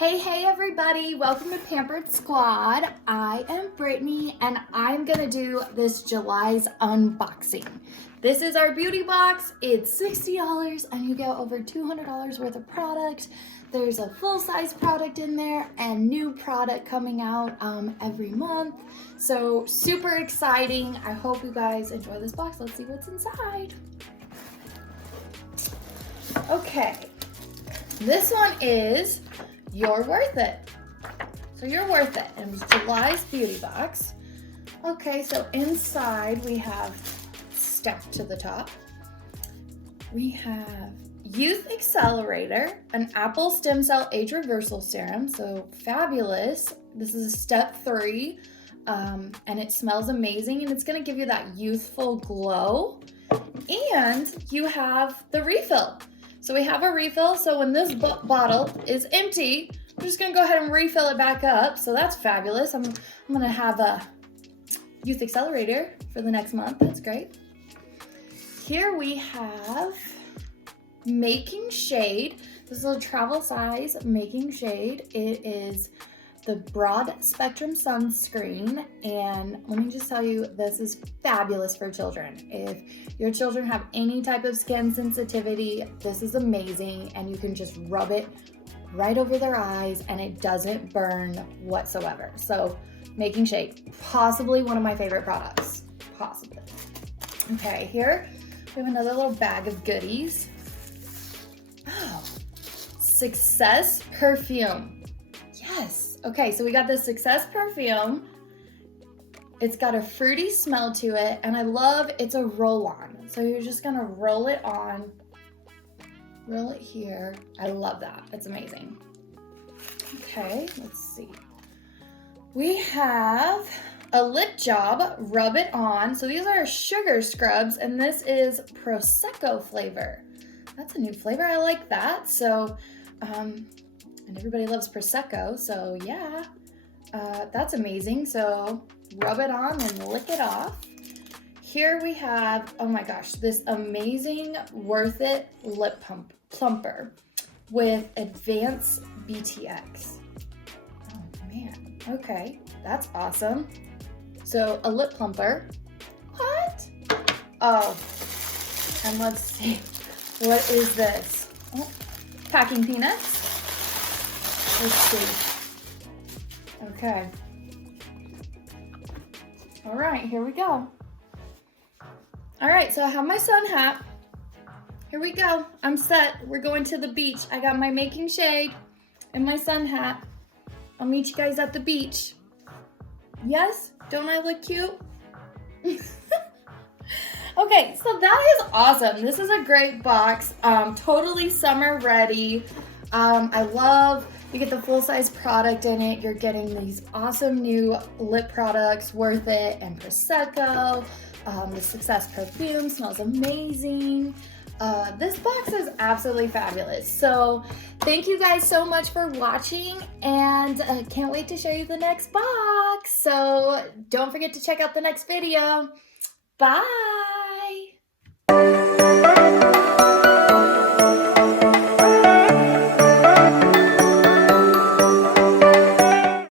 Hey everybody, welcome to Pampered Squad. I am Brittany and I'm gonna do this July's unboxing. This is our beauty box. It's $60 and you get over $200 worth of product. There's a full-size product in there and new product coming out every month. So super exciting. I hope you guys enjoy this box. Let's see what's inside. Okay, this one is You're Worth It. So You're Worth It. And it's July's beauty box. Okay, so inside we have, stacked to the top, we have Youth Accelerator, an apple stem cell age reversal serum. So fabulous. This is step 3. And it smells amazing and it's gonna give you that youthful glow. And you have the refill. So we have a refill, so when this bottle is empty, I'm just gonna go ahead and refill it back up. So that's fabulous. I'm gonna have a Youth Accelerator for the next month. That's great. Here we have Making Shade. This is a travel size Making Shade. It is the broad spectrum sunscreen, and let me just tell you, this is fabulous for children. If your children have any type of skin sensitivity, this is amazing, and you can just rub it right over their eyes and it doesn't burn whatsoever. So Making Shade, possibly one of my favorite products, possibly. Okay, here we have another little bag of goodies. Oh, Success perfume. Yes. Okay, so we got this Success perfume. It's got a fruity smell to it, and I love it's a roll-on. So you're just gonna roll it on, roll it here. I love that. It's amazing. Okay, let's see. We have a lip job, rub it on. So these are sugar scrubs, and this is Prosecco flavor. That's a new flavor. I like that. So, and everybody loves Prosecco, so yeah, that's amazing. So rub it on and lick it off. Here we have, oh my gosh, this amazing Worth It lip plumper with Advanced BTX. Oh man, okay, that's awesome. So a lip plumper. What? Oh, and let's see, what is this? Oh, packing peanuts. Let's see. Okay. All right, here we go. All right, so I have my sun hat. Here we go. I'm set. We're going to the beach. I got my Making Shade and my sun hat. I'll meet you guys at the beach. Yes? Don't I look cute? Okay, so that is awesome. This is a great box. Totally summer ready. I love, you get the full-size product in it. You're getting these awesome new lip products, Worth It and Prosecco. The Success perfume smells amazing. This box is absolutely fabulous. So thank you guys so much for watching, and can't wait to show you the next box. So don't forget to check out the next video. Bye.